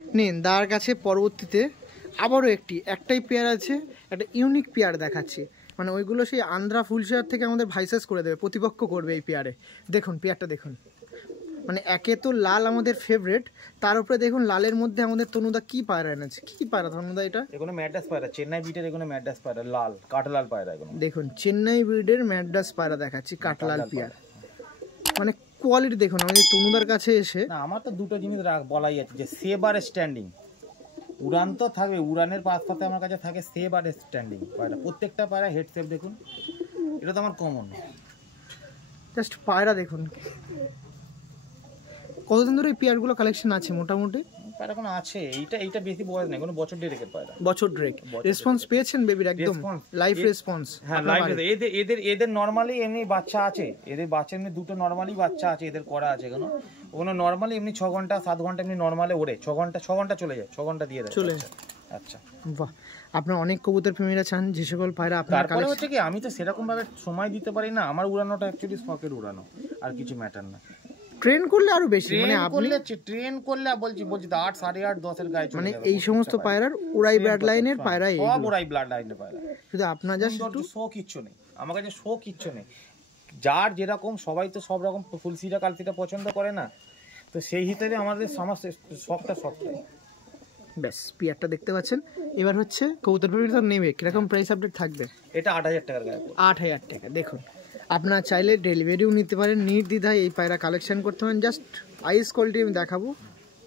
নিন দার কাছে পরবর্তীতে আবারও একটাই পেয়ার আছে, একটা ইউনিক পেয়ার দেখাচ্ছি। মানে ওইগুলো সেই আন্ধ্রা ফুল শেয়ার থেকে আমাদের ভাইসেস করে দেবে, প্রতিপক্ষ করবে এই পেয়ারে। দেখুন পেয়ারটা দেখুন, মানে একে তো লাল আমাদের ফেভারিট, তার উপরে দেখুন লালের মধ্যে আমাদের তনুদা কি পায়রা এনেছে। কি পায়রা তনুদা এটা? এগুলো ম্যাড্রাস পায়রা, চেন্নাই ব্রিডের এগুলো ম্যাড্রাস পায়রা, লাল কাঠলাল পায়রা এগুলো। দেখুন চেন্নাই ব্রিডের ম্যাড্রাস পায়রা দেখাচ্ছি, কাঠলাল পেয়ার। মানে কোয়ালিটি দেখুন আমাদের তনুদার কাছে এসে। না আমার তো দুটো জিনিস বলাই আছে, যে সেভ আর স্ট্যান্ডিং। উড়ান তো থাকবে, উড়ানের পাশে আমার কাছে থাকে সেভ আর স্ট্যান্ডিং পায়রা। প্রত্যেকটা পায়রা হেড সেভ দেখুন, এটা তো আমার কমন। জাস্ট পায়রা দেখুন। কতদিন ধরে এই পেয়ারগুলো কালেকশন আছে মোটামুটি? পায়রা কোনো আছে, এইটা বেশি বয়স নেই, কোনো বছর দেড়েকের পায়রা। বছর দেড়েক। রেসপন্স পেয়েছেন বেবির? একদম লাইফ রেসপন্স। হ্যাঁ লাইফ। এদের নরমালি এমনি বাচ্চা আছে, এদের বাচ্চা এমনি দুটো নরমালি বাচ্চা আছে, এদের করা আছে। কোনো নরমালি এমনি 6 ঘন্টা 7 ঘন্টা এমনি নরমালে ওড়ে, 6 ঘন্টা চলে যায়, 6 ঘন্টা দিয়ে দেয় চলে। আচ্ছা বাহ, আপনার অনেক কবুতর প্রেমীরা চান যে সকল পায়রা আপনার তারপরে হচ্ছে কি, আমি তো সেরকম ভাবে সময় দিতে পারি না। আমার উড়ানোটা অ্যাকচুয়ালি শখের উড়ানো, আর কিছু ম্যাটার না। ট্রেন করলে আরো বেশি, মানে আপনি ট্রেন করলে বলছি 8 8:30 10 এর গায়ে চলে মানে এই সমস্ত পায়রার উড়াই ব্লাড লাইনের পায়রা, সব উড়াই ব্লাড লাইনের পায়রা। শুধু আপনার জাস্ট একটু শো কিচ্ছু নেই আমার কাছে, শো কিচ্ছু নেই। যার যেরকম, সবাই তো সব রকম ফুলসিটা কালসিটা পছন্দ করে না, তো সেই হিসেবে আমাদের সমস্ত শখটা। ব্যাস পিয়ারটা দেখতে পাচ্ছেন। এবার হচ্ছে কবুতর প্রেমীরা নেবে কিরকম প্রাইস আপডেট থাকবে? এটা 8000 টাকার গায়ে, 8000 টাকা। দেখুন আপনারা চাইলে ডেলিভারিও নিতে পারেন, নির্দ্বিধায় এই পায়রা কালেকশন করতে পারেন। জাস্ট আইস কোয়ালিটি আমি দেখাবো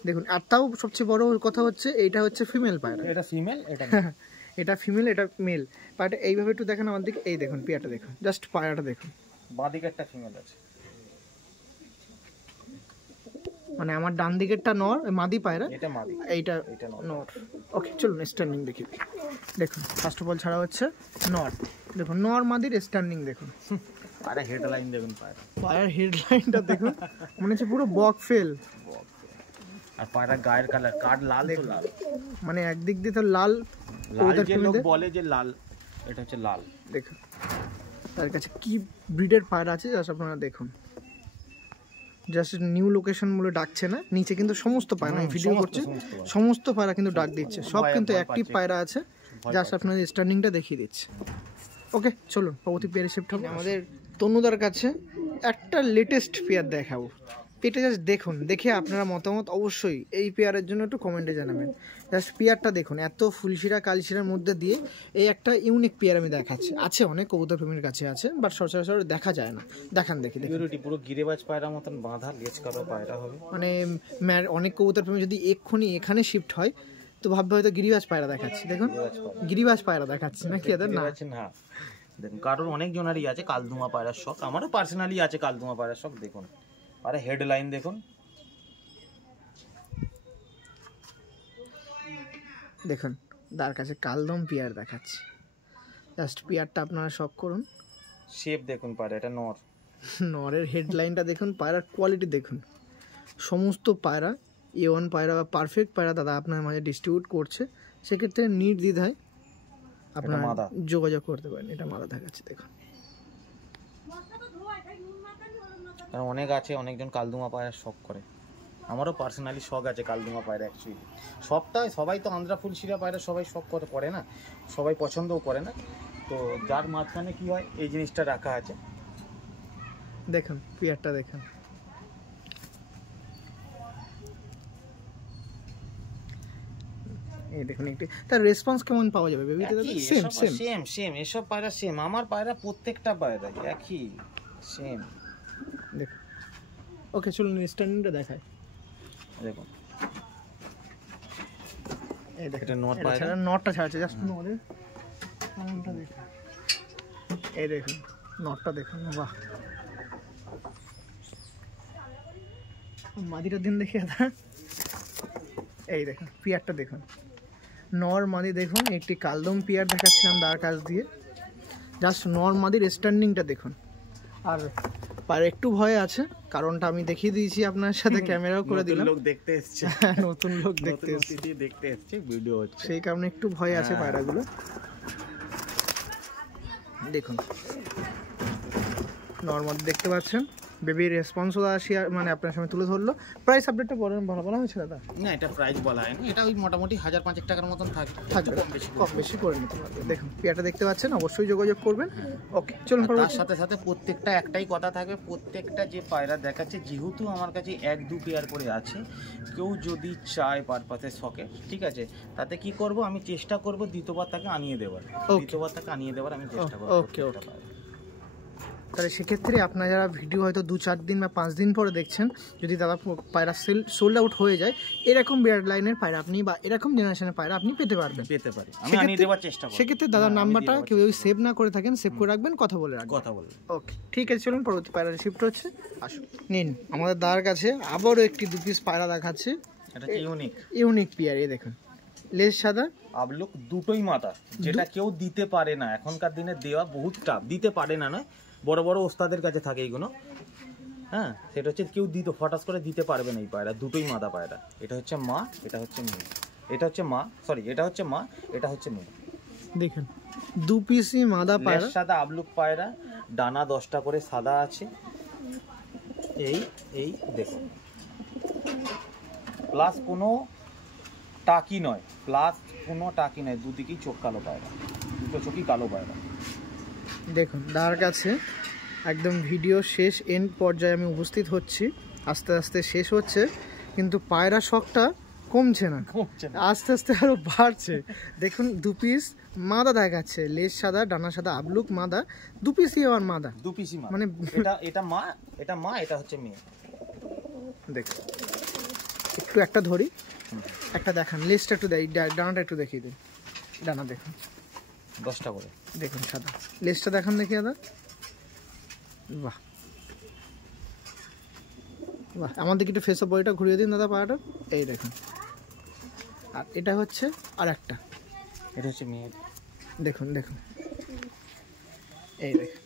দেখুন। আর তাও সবচেয়ে বড় কথা হচ্ছে এইটা হচ্ছে ফিমেল পায়রা। এটা ফিমেল, এটা এটা ফিমেল, এটা মেল। পায়রাটা এইভাবে একটু দেখেন আমার দিকে, এই দেখুন পেয়ারটা দেখুন, জাস্ট পায়রাটা দেখুন। বাঁ দিকে একটা ফিমেল আছে, মানে আমার ডান দিকেরটা নর মাদি পায়রা, এটা মাদি, এইটা নর। ওকে চলুন স্ট্যান্ডিং দেখি। দেখুন ফার্স্ট অফ অল ছাড়া হচ্ছে নর। দেখুন নর মাদির স্ট্যান্ডিং দেখুন, আরে হেডলাইন দেখুন পায়ের হেডলাইনটা দেখুন, মনে হচ্ছে পুরো বক ফেল। আর পায়রা গায়ের কালার কাঠ লাল, তো লাল, মানে একদিক দিয়ে তো লাল, যে লোক বলে যে লাল, এটা হচ্ছে লাল। দেখুন তার কাছে কি ব্রিডের পায়রা আছে জাস্ট আপনারা দেখুন। জাস্ট নিউ লোকেশন বলে ডাকছে না, নিচে কিন্তু সমস্ত পায়রা ভিডিও করছে, সমস্ত পায়রা কিন্তু ডাক দিচ্ছে, সব কিন্তু অ্যাক্টিভ পায়রা আছে। জাস্ট আপনাদের স্ট্যান্ডিংটা দেখিয়ে দিচ্ছে। ওকে চলুন পরবর্তী পেয়ারে শিফট হবে। আমাদের তনুদার কাছে একটা লেটেস্ট পেয়ার দেখাবো, এটা জাস্ট দেখুন, দেখে আপনারা মতামত অবশ্যই এই পেয়ারের জন্য একটু কমেন্টে জানাবেন। জাস্ট পেয়ারটা দেখুন, এত ফুলশিরা কালশিরার মধ্যে দিয়ে এই একটা ইউনিক পেয়ার আমি দেখাচ্ছি। আছে অনেক কবুতর প্রেমীর কাছে আছে, বাট সচরাচর দেখা যায় না। দেখান দেখি পুরো গিরেবাজ পায়রা মতন বাঁধা লেজ কাটা পায়রা হবে। মানে অনেক কবুতর প্রেমী যদি এক্ষুনি এখানে শিফট হয় তো ভাববে হয়তো গিরিবাজ পায়রা দেখাচ্ছি। দেখুন গিরিবাজ পায়রা দেখাচ্ছি নাকি এদের না। দেখুন কারোর অনেক জনেরই আছে কালদুমা পায়রার শখ, আমারও পার্সোনালি আছে কালদুমা পায়রার শখ। দেখুন আরে হেডলাইন দেখুন, দেখুন তার কাছে কালদম পিয়ার দেখাচ্ছি। জাস্ট পিয়ারটা আপনারা শখ করুন, শেপ দেখুন পায়রা, এটা নর। নরের হেডলাইনটা দেখুন, পায়রার কোয়ালিটি দেখুন। সমস্ত পায়রা A1 পায়রা বা পারফেক্ট পায়রা দাদা আপনার মাঝে ডিস্ট্রিবিউট করছে, সেক্ষেত্রে নির্দ্বিধায় আপনারা যোগাযোগ করতে পারেন। এটা মাথা দেখাচ্ছে দেখুন, অনেক আছে, অনেকজন কালদুমা পায়রার শখ করে, আমারও পার্সোনালি শখ আছে কালদুমা পায়রা। অ্যাকচুয়ালি সবাই তো আন্ধ্রা ফুলশিরা পায়রা সবাই শখ করে না, সবাই পছন্দও করে না, তো যার মাঝখানে কি হয় এই জিনিসটা রাখা আছে। দেখুন পিয়ারটা দেখুন, এই দেখুন একটু তার রেসপন্স কেমন পাওয়া যাবে বেবিতে? সেম এসব পায়রা সেম, আমার পায়রা প্রত্যেকটা পায়রা একই সেম। দেখুন ওকে চলুন স্ট্যান্ডিংটা দেখায়। দেখুন এই দেখুন এটা নট পায়রা, নটটা ছাড়ছে জাস্ট নরের কারণটা দেখুন। এই দেখুন নটটা দেখুন, বাহ মাদিটার দিন দেখি এটা। এই দেখুন পিয়ারটা দেখুন, নর মাদি দেখুন, একটি কালদম পিয়ার দেখাচ্ছিলাম তার কাছ দিয়ে। জাস্ট নর মাদির স্ট্যান্ডিংটা দেখুন। আর পায়ের একটু ভয় আছে, কারণটা আমি দেখিয়ে দিয়েছি আপনার সাথে, ক্যামেরাও করে দিলাম। লোক দেখতে এসেছে, নতুন লোক দেখতে এসেছে ভিডিও হচ্ছে, সেই কারণে একটু ভয় আছে পায়রাগুলো। দেখুন নর্মাল দেখতে পাচ্ছেন, বেবির রেসপন্সও আসি মানে আপনার সামনে তুলে ধরলো। প্রাইস আপডেটটা বলেন, ভালো বলা হয়েছে দাদা? না, এটা প্রাইস বলা হয়নি, এটা ওই মোটামুটি 1000-5 টাকার মতন থাকবে, কম বেশি করে নিতে পারবে। দেখুন পেয়ারটা দেখতে পাচ্ছেন, অবশ্যই যোগাযোগ করবেন। ওকে চলুন। তার সাথে সাথে প্রত্যেকটা একটাই কথা থাকবে, প্রত্যেকটা যে পায়রা দেখাচ্ছে যেহেতু আমার কাছে 1-2 পেয়ার করে আছে, কেউ যদি চায় পারপাসে শখে, ঠিক আছে, তাতে কি করব আমি চেষ্টা করব দ্বিতীয়বার তাকে আনিয়ে দেওয়ার, আমি চেষ্টা করব। ওকে ওকে। তাহলে সেক্ষেত্রে আপনারা যারা ভিডিও হয়তো 2-4 দিন বা 5 দিন পরে দেখছেন, যদি দাদা পায়রা সোল্ড আউট হয়ে যায়, এরকম বিয়ার্ড লাইনের পায়রা আপনি বা এরকম জেনারেশনের পায়রা আপনি পেতে পারি, আমি আনিয়ে দেওয়ার চেষ্টা করব। সেক্ষেত্রে দাদার নাম্বারটা কেউ যদি সেভ না করে থাকেন, সেভ করে রাখবেন, কথা বলে রাখবেন। ওকে ঠিক আছে, চলুন পরবর্তী পায়রা শিফট হচ্ছে। আসুন নিন, আমাদের দাদার কাছে আবারও একটি 2 পিস পায়রা দেখাচ্ছে। এটা কি ইউনিক পেয়ার, এই দেখুন লেজ সাদা আবলুক দুটোই মাথা, যেটা কেউ দিতে পারে না এখনকার দিনে, দেওয়া বহুত টাফ, দিতে পারে না নয়, বড় বড় ওস্তাদের কাছে থাকে এইগুলো। হ্যাঁ, সেটা হচ্ছে কেউ দিতে ফটাস করে দিতে পারবে না এই পায়রা, দুটোই মাদা পায়রা। এটা হচ্ছে মা, এটা হচ্ছে মেয়ে। এটা হচ্ছে মা, সরি এটা হচ্ছে মা, এটা হচ্ছে মেয়ে। দেখুন 2 পিসই মাদা পায়রা, সাদা আবলুক পায়রা, ডানা 10টা করে সাদা আছে। এই দেখুন, প্লাস কোনো টাকি নয়, দুদিকেই চোখ কালো পায়রা, দুটো চোখই কালো পায়রা। দেখুন দাদার কাছে একদম ভিডিও শেষ এন্ড পর্যায়ে আমি উপস্থিত হচ্ছি, আস্তে আস্তে শেষ হচ্ছে, কিন্তু পায়রা শখটা কমছে না, আস্তে আস্তে আরো বাড়ছে। দেখুন 2 পিস মাদা দেখাচ্ছে, লেজ সাদা, ডানা সাদা, আবলুক মাদা, 2 পিসই আবার মাদা, 2 পিসই মাদা। মানে এটা মা, এটা হচ্ছে মেয়ে। দেখুন একটু একটা ধরি, একটা দেখান, লেজটা একটু দেয়, ডানাটা একটু দেখিয়ে দিন। ডানা দেখুন 10টা করে, দেখুন সাদা, লেজটা দেখান দেখি দাদা। বাহ বাহ, আমাদের একটু ফেস অফ বডিটা ঘুরিয়ে দিন দাদা পায়রাটা, এই দেখুন। আর এটা হচ্ছে আর একটা, এটা হচ্ছে মেয়ে। দেখুন এই দেখুন,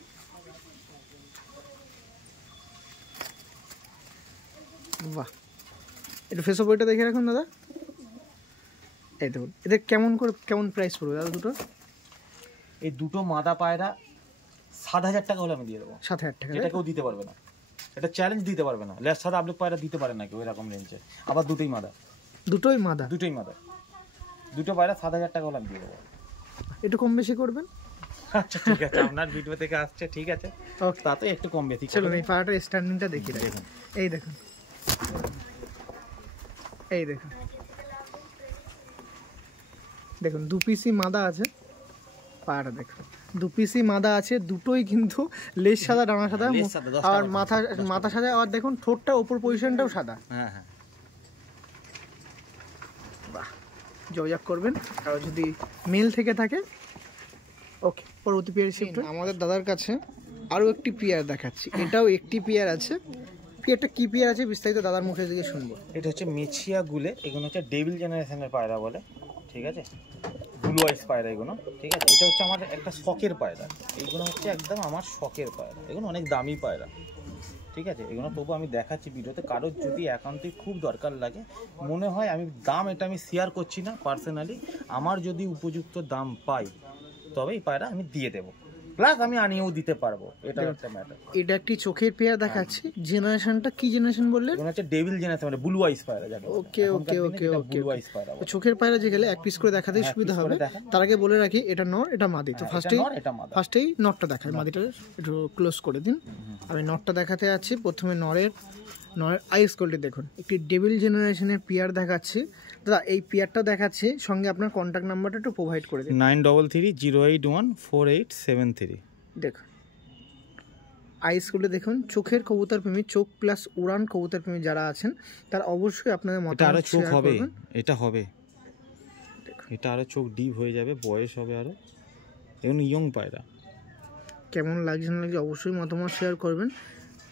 বাহ, একটু ফেস অফ বডিটা দেখে রাখুন দাদা। এই দেখুন, এদের কেমন প্রাইস পড়বে দাদা দুটো? এই দুটো মাদা পায়রা 7,000 টাকা হলে আমি দিয়ে দেবো। 7,000 টাকা? এটা কেউ দিতে পারবে না, এটা চ্যালেঞ্জ দিতে পারবে না। লেস সাদা আবলুক পায়রা দিতে পারে না কেউ এরকম রেঞ্জে, আবার দুটোই মাদা, দুটো পায়রা 7,000 টাকা হলে আমি দিয়ে দেবো। একটু কম বেশি করবেন? আচ্ছা ঠিক আছে, আপনার ভিডিও থেকে আসছে, ঠিক আছে, তাতে একটু কম বেশি। চলুন এই পায়রাটার স্ট্যান্ডিংটা দেখি। দেখুন এই দেখুন, দেখুন 2 পিসই মাদা আছে পায়রাটা, দেখুন 2 পিসই মাদা আছে, দুটোই কিন্তু লেজ সাদা, ডানা সাদা, আর মাথা সাদা, আর দেখুন ঠোঁটটা ওপর পজিশনটাও সাদা। হ্যাঁ, বাহ, যোগাযোগ করবেন আর যদি মেল থেকে থাকে। ওকে, পরবর্তী পেয়ার শিফট। আমাদের দাদার কাছে আরও একটি পেয়ার দেখাচ্ছি, এটাও একটি পেয়ার আছে। পেয়ারটা কি পেয়ার আছে বিস্তারিত দাদার মুখে দিকে শুনবো। এটা হচ্ছে মেছিয়া গুলে, এগুলো হচ্ছে ডেভিল জেনারেশনের পায়রা বলে, ঠিক আছে, ব্লু আইস পায়রা এগুলো, ঠিক আছে। এটা হচ্ছে আমার একটা শখের পায়রা, এইগুলো হচ্ছে একদম আমার শখের পায়রা, এগুলো অনেক দামি পায়রা, ঠিক আছে। এগুলো তবু আমি দেখাচ্ছি ভিডিওতে, কারোর যদি একান্তই খুব দরকার লাগে মনে হয়, আমি দাম এটা আমি শেয়ার করছি না পার্সোনালি, আমার যদি উপযুক্ত দাম পাই তবে এই পায়রা আমি দিয়ে দেবো, প্লাস আমি আনিয়েও দিতে পারবো, এটা একটা ম্যাটার। এটা একটি চোখের পেয়ার দেখাচ্ছি, জেনারেশনটা কি জেনারেশন বললেন? এটা হচ্ছে ডেভিল জেনারেশন, মানে ব্লু আইস পায়রা যাকে। ওকে, ব্লু আইস পায়রা চোখের পায়রা যে গেলে এক পিস করে দেখাতেই সুবিধা হবে। তার আগে বলে রাখি, এটা নর, এটা মাদি। তো ফার্স্টেই নরটা দেখায়, মাদিটা একটু ক্লোজ করে দিন। আমি নরটা দেখাতে যাচ্ছি। প্রথমে নরের আইস কোয়ালিটি দেখুন, একটি ডেভিল জেনারেশনের পেয়ার দেখাচ্ছি দাদা। এই পেয়ারটা দেখাচ্ছি, সঙ্গে আপনার কন্ট্যাক্ট নাম্বারটা একটু প্রোভাইড করে দিন। 9330814873। দেখুন আইস কোয়ালিটি দেখুন, চোখের কবুতর প্রেমী, চোখ প্লাস উড়ান কবুতর প্রেমী যারা আছেন তারা অবশ্যই আপনাদের মতামত শেয়ার করবেন। এটা আরো চোখ ডিপ হয়ে যাবে, বয়স হবে আরো, এখন ইয়ং পায়রা। কেমন লাগছে না লাগছে অবশ্যই মতামত শেয়ার করবেন।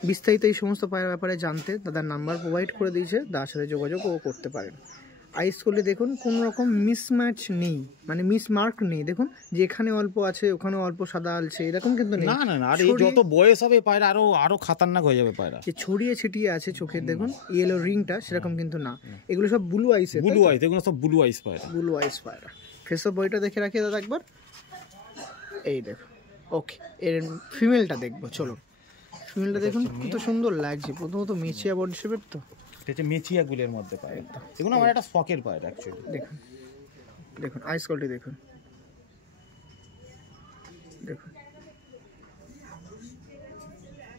বিস্তারিত এই সমস্ত পায়রার ব্যাপারে জানতে দাদার নাম্বার প্রোভাইড করে দিয়েছে, দাদার সাথে যোগাযোগও করতে পারেন। আইস করলে দেখুন কোনো রকম মিসম্যাচ নেই, মানে মিসমার্ক নেই। দেখুন যে এখানে অল্প আছে ওখানে অল্প সাদা আলছে, এরকম কিন্তু নেই। না, আর এই যত বয়স হবে পায়রা আরো খাতারনাক হয়ে যাবে পায়রা। যে ছড়িয়ে ছিটিয়ে আছে চোখের দেখুন ইয়েলো রিংটা, সেরকম কিন্তু না। এগুলো সব ব্লু আইস, এগুলো সব ব্লু আইস পায়রা। ফেসও বইটা দেখে রাখি দাদা একবার, এই দেখুন। ওকে, এর ফিমেলটা দেখবো, চলো ফিমেলটা দেখুন কত সুন্দর লাগছে, প্রথমত মেচিয়া বডি শেপের তো, এটা হচ্ছে মেচিয়া গুলের মধ্যে পায়রা। এগুলো আমার একটা শখের পায়রা অ্যাকচুয়ালি। দেখুন দেখুন আইস কোয়ালিটি দেখুন, দেখুন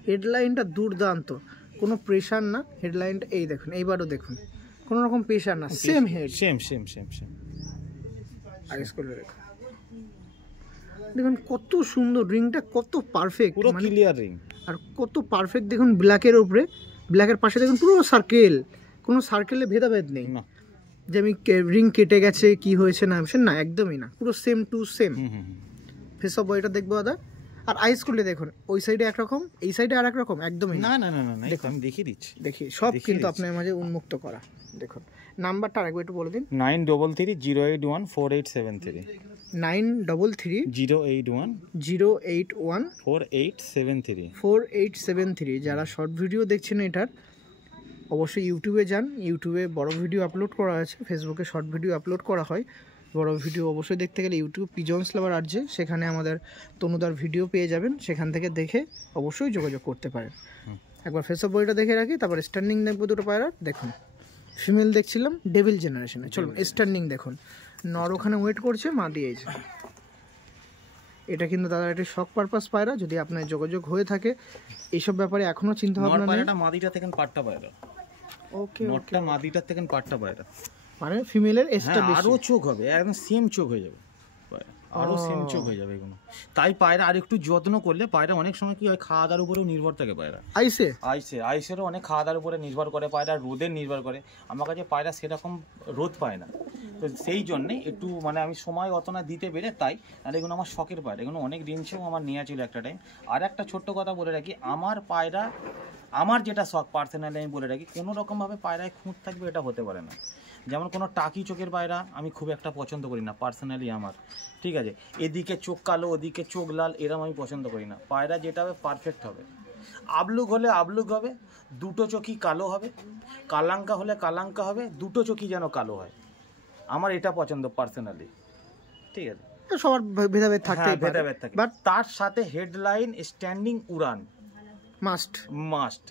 হেডলাইনটা দুর্দান্ত, কোনো প্রেশার না হেডলাইনটা, এই দেখুন এইবারও দেখুন কোনো রকম প্রেশার না, same head, same same same same. Ice quality দেখুন, দেখুন কত সুন্দর, রিংটা কত পারফেক্ট, পুরো ক্লিয়ার রিং আর কত পারফেক্ট দেখুন, ব্ল্যাকের উপরে, ব্ল্যাকের পাশে দেখুন পুরো সার্কেল, কোনো সার্কেলে ভেদাভেদ নেই না, যে আমি রিং কেটে গেছে কি হয়েছে না সে না, একদমই না, পুরো same to same. Face of বডিটা দেখবো দাদা, আর আইস করলে দেখুন ওই সাইডে একরকম, এই সাইডে আর একরকম, একদমই না না না না না, আমি দেখিয়ে দিচ্ছি, দেখি সব কিন্তু আপনার মাঝে উন্মুক্ত করা। দেখুন নাম্বারটা আরেকবার একটু বলে দিন। 9330814873 9330814873 যারা শর্ট ভিডিও দেখছেন এটার, অবশ্যই ইউটিউবে যান, ইউটিউবে বড় ভিডিও আপলোড করা আছে, ফেসবুকে শর্ট ভিডিও আপলোড করা হয়। বড় ভিডিও অবশ্যই দেখতে গেলে ইউটিউব পিজন্স লাভার আর্জে, সেখানে আমাদের তনুদার ভিডিও পেয়ে যাবেন, সেখান থেকে দেখে অবশ্যই যোগাযোগ করতে পারেন। একবার ফেস অফ বডিটা দেখে রাখি, তারপর স্ট্যান্ডিং দেখবো দুটো পায়রা। দেখুন ফিমেল দেখছিলাম ডেভিল জেনারেশনে, চলুন স্ট্যান্ডিং দেখুন, নর ওখানে ওয়েট করছে, মা দিয়েছে। এটা কিন্তু দাদা একটা শখ পারপাস পায়রা, যদি আপনার যোগাযোগ হয়ে থাকে এইসব ব্যাপারে এখনো চিন্তা ভাবনা নেই। পায়রাটা মাদিটা থেকে পাট্টা পায়রা, ওকে নটটা মাদিটার থেকে পাট্টা পায়রা, মানে ফিমেলের এজটা বেশি, আরো চোখ হবে, একদম সেম চোখ হয়ে যাবে পায়রা, আরো সেম চোখ হয়ে যাবে এগুলো। তাই পায়রা আর একটু যত্ন করলে, পায়রা অনেক সময় কি হয় খাওয়া দাওয়ার উপরেও নির্ভর থাকে পায়রা, আইসেরও অনেক খাওয়া দাওয়ার উপরে নির্ভর করে পায়রা, রোদের নির্ভর করে। আমার কাছে পায়রা সেরকম রোদ পায় না, তো সেই জন্যে একটু মানে আমি সময় অত না দিতে পেরে, তাই আর এগুলো আমার শখের পায়রা, এগুলো অনেক রেঞ্জেও আমার নেওয়া ছিল একটা টাইম। আর একটা ছোট্ট কথা বলে রাখি, আমার পায়রা, আমার যেটা শখ পার্সোনালি আমি বলে রাখি, কোনো রকমভাবে পায়রায় খুঁত থাকবে এটা হতে পারে না। যেমন কোনো টাকি চোখের পায়রা আমি খুব একটা পছন্দ করি না পার্সোনালি আমার, ঠিক আছে, এদিকে চোখ কালো ওদিকে চোখ লাল এরম আমি পছন্দ করি না। পায়রা যেটা হবে পারফেক্ট হবে, আবলুক হলে আবলুক হবে, দুটো চোখই কালো হবে, কালাঙ্কা হলে কালাঙ্কা হবে, দুটো চোখই যেন কালো হয়, আমার এটা পছন্দ পার্সোনালি, ঠিক আছে। সবার ভেদাভেদ থাকতে ভেদাভেদ থাকে, বাট তার সাথে হেডলাইন স্ট্যান্ডিং উড়ান মাস্ট,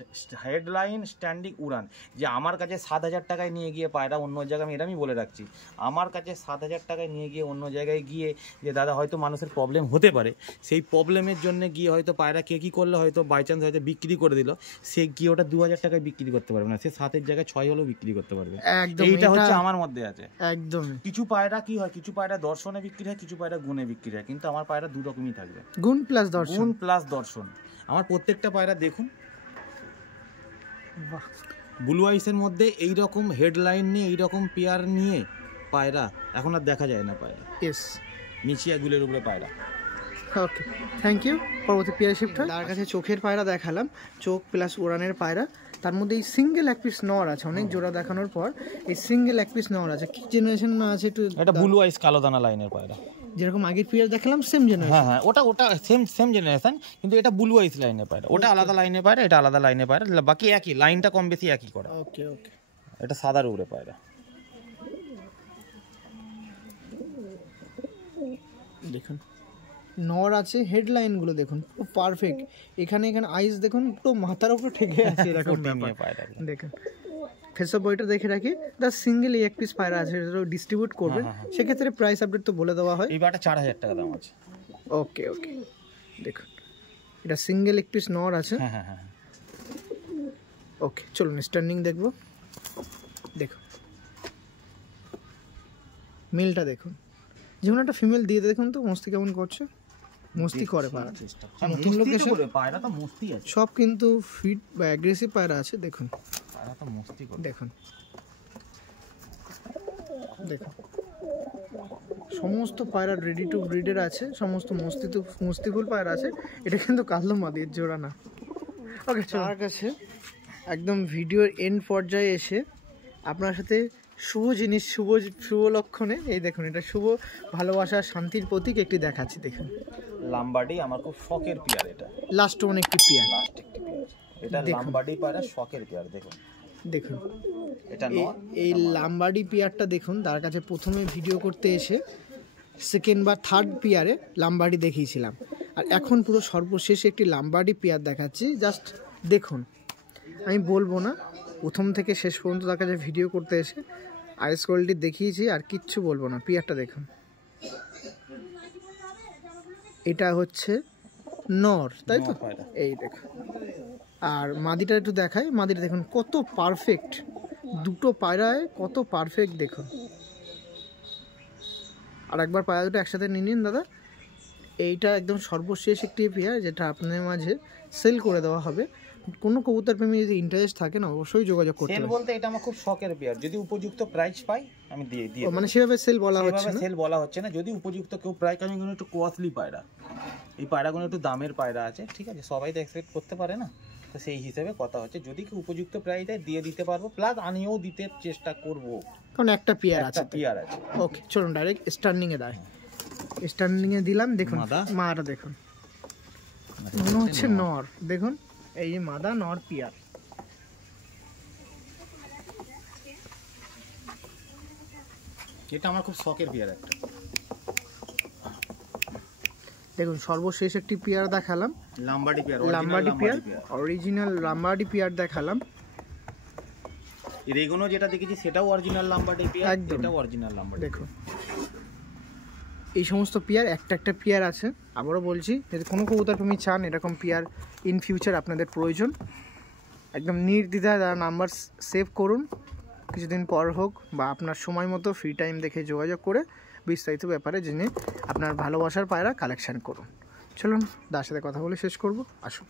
হেডলাইন স্ট্যান্ডিং উড়ান। যে আমার কাছে 7,000 টাকায় নিয়ে গিয়ে পায়রা অন্য জায়গায়, আমি এটা আমি বলে রাখছি, আমার কাছে 7,000 টাকায় নিয়ে গিয়ে অন্য জায়গায় গিয়ে, যে দাদা হয়তো মানুষের প্রবলেম হতে পারে, সেই প্রবলেমের জন্য গিয়ে হয়তো পায়রা কে কী করলে হয়তো বাই চান্স হয়তো বিক্রি করে দিল, সে গিয়ে ওটা 2,000 টাকায় বিক্রি করতে পারবে না, সে 7-এর জায়গায় 6 হলেও বিক্রি করতে পারবে। এইটা হচ্ছে আমার মধ্যে আছে একদম। কিছু পায়রা কি হয়, কিছু পায়রা দর্শনে বিক্রি হয়, কিছু পায়রা গুণে বিক্রি হয়, কিন্তু আমার পায়রা দু রকমই থাকবে, গুণ প্লাস দর্শন, গুণ প্লাস দর্শন। আমার প্রত্যেকটা পায়রা দেখুন, ব্লু আইসের মধ্যে এই রকম হেডলাইন নিয়ে, এই রকম পেয়ার নিয়ে পায়রা এখন আর দেখা যায় না পায়রা। ইয়েস, মিচিয়া গুলের উপরে পায়রা। ওকে, থ্যাংক ইউ। পরবর্তী পেয়ার শিফট। তার কাছে চোখের পায়রা দেখালাম, চোখ প্লাস উড়ানের পায়রা, তার মধ্যে এই সিঙ্গেল এক পিস নর আছে, অনেক জোড়া দেখানোর পর এই সিঙ্গেল এক পিস নর আছে। কি জেনারেশন না আছে একটু? এটা ব্লু আইস কালো দানা লাইনের পায়রা, যেরকম আগের পেয়ার দেখালাম সেম জেনারেশন। হ্যাঁ হ্যাঁ, ওটা সেম জেনারেশন, কিন্তু এটা ব্লু আইস লাইনের পায়রা, ওটা আলাদা লাইনের পায়রা, এটা আলাদা লাইনের পায়রা, বাকি একই, লাইনটা কম বেশি একই করা। ওকে ওকে, এটা সাদার উপরে পায়রা। দেখুন নর আছে, হেডলাইন গুলো দেখুন পুরো পারফেক্ট, এখানে এখানে আইস দেখুন পুরো মাথার উপর ঠেকে আছে এরকম পায়রা। দেখুন ফেসব বইটা দেখে রাখি, দা সিঙ্গেল এক পিস পায়রা আছে, এটা ডিস্ট্রিবিউট করবেন, সেক্ষেত্রে প্রাইস আপডেট তো বলে দেওয়া হয়। এই বাটা 4,000 টাকা দাম আছে। ওকে ওকে, দেখুন এটা সিঙ্গেল এক পিস নর আছে। হ্যাঁ হ্যাঁ হ্যাঁ, ওকে চলুন স্ট্যান্ডিং দেখবো। দেখুন মেলটা দেখুন, যেমন একটা ফিমেল দিয়ে দেখুন তো মস্তি কেমন করছে, মস্তি করে পায়রা, নতুন লোকেশন পায়রা তো মস্তি আছে সব, কিন্তু ফিট বা অ্যাগ্রেসিভ পায়রা আছে। দেখুন পায়রা তো মস্তি করে, দেখুন দেখুন সমস্ত পায়রা রেডি টু ব্রিডের আছে, সমস্ত মস্তিফুল পায়রা আছে। এটা কিন্তু কালো মাদির জোড়া না। ওকে, তার কাছে একদম ভিডিওর এন্ড পর্যায়ে এসে আপনার সাথে শুভ জিনিস, শুভ লক্ষণে, এই দেখুন এটা শুভ ভালোবাসা শান্তির প্রতীক একটি দেখাচ্ছি। দেখুন লাম্বার্ডি আমার খুব শখের পেয়ার, এটা লাস্ট ওয়ান একটি পেয়ার, এটা লাম্বার্ডি পায়রা শখের পেয়ার। দেখুন দেখুন এটা এই লাম্বার্ডি পেয়ারটা দেখুন, তার কাছে প্রথমে ভিডিও করতে এসে সেকেন্ড বা থার্ড পেয়ারে লাম্বার্ডি দেখিয়েছিলাম, আর এখন পুরো সর্বশেষ একটি লাম্বার্ডি পেয়ার দেখাচ্ছি, জাস্ট দেখুন। আমি বলবো না, প্রথম থেকে শেষ পর্যন্ত তার কাছে ভিডিও করতে এসে আইস কোয়ালিটি দেখিয়েছি, আর কিচ্ছু বলবো না। পেয়ারটা দেখুন, এটা হচ্ছে নর, তাই তো? এই দেখুন। আর মাদিটা একটু দেখাই, মাদিটা দেখুন কত পারফেক্ট, দুটো পায়রায় কত পারফেক্ট দেখুন। আর একবার পায়রা দুটো একসাথে নিয়ে নিন দাদা। এইটা একদম সর্বশেষ একটি পেয়ার যেটা আপনাদের মাঝে সেল করে দেওয়া হবে। কোনো কবুতর প্রেমী যদি ইন্টারেস্ট থাকে না, অবশ্যই যোগাযোগ করতে সেল হবে। বলতে এটা আমার খুব শখের পেয়ার, যদি উপযুক্ত প্রাইস পাই আমি দিয়ে ও, মানে সেভাবে সেল বলা হচ্ছে না? সেল বলা হচ্ছে না, যদি উপযুক্ত কেউ প্রাইস, আমি একটু কস্টলি পায়রা, এই পায়রাগুলো একটু দামের পায়রা আছে, ঠিক আছে, সবাই তো এক্সপেক্ট করতে পারে না, তো সেই হিসেবে কথা হচ্ছে, যদি কেউ উপযুক্ত প্রাইস দেয় দিয়ে দিতে পারবো, প্লাস আমিও দিতে চেষ্টা করব, কারণ একটা পেয়ার আছে। পেয়ার আছে। ওকে, চলুন ডাইরেক্ট স্টার্নিংয়ে দেয়। স্টার্নিংয়ে দিলাম, দেখুন মাটা দেখুন, মনে হচ্ছে নর। দেখুন এই যে মাদা নর পেয়ার। এটা আমার খুব শখের পেয়ার একটা। দেখুন সর্বশেষ একটি পেয়ার দেখালাম, লাম্বার্ডি পেয়ার, লাম্বার্ডি পেয়ার, অরিজিনাল লাম্বার্ডি পেয়ার দেখালাম। রেগুনো যেটা দেখেছি সেটাও অরিজিনাল লাম্বার্ডি পেয়ার, একদম এটাও অরিজিনাল লাম্বার্ডি। দেখুন এই সমস্ত পেয়ার, একটা একটা পেয়ার আছে। আবারও বলছি, যদি কোনো কবুতর প্রেমী চান এরকম পেয়ার ইন ফিউচার আপনাদের প্রয়োজন, একদম নির্দ্বিধায় তারা নাম্বার সেভ করুন, কিছুদিন পর হোক বা আপনার সময় মতো ফ্রি টাইম দেখে যোগাযোগ করে বিস্তারিত ব্যাপারে জেনে আপনার ভালোবাসার পায়রা কালেকশান করুন। চলুন দার সাথে কথা বলে শেষ করব, আসুন।